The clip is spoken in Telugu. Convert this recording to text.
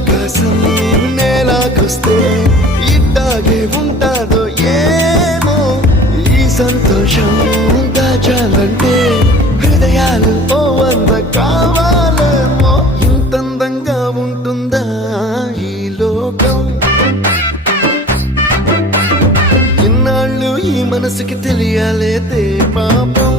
ఆకాశం నేలాకొస్తే ఇట్టాగే ఉంటాదో ఏమో ఈ సంతోషం దాచాలంటే హృదయాలు ఓ వంద కావాలేమో ఇంతందంగా ఉంటుందా ఈ లోకం ఇన్నాళ్ళు ఈ మనసుకి తెలియాలేదే పాపం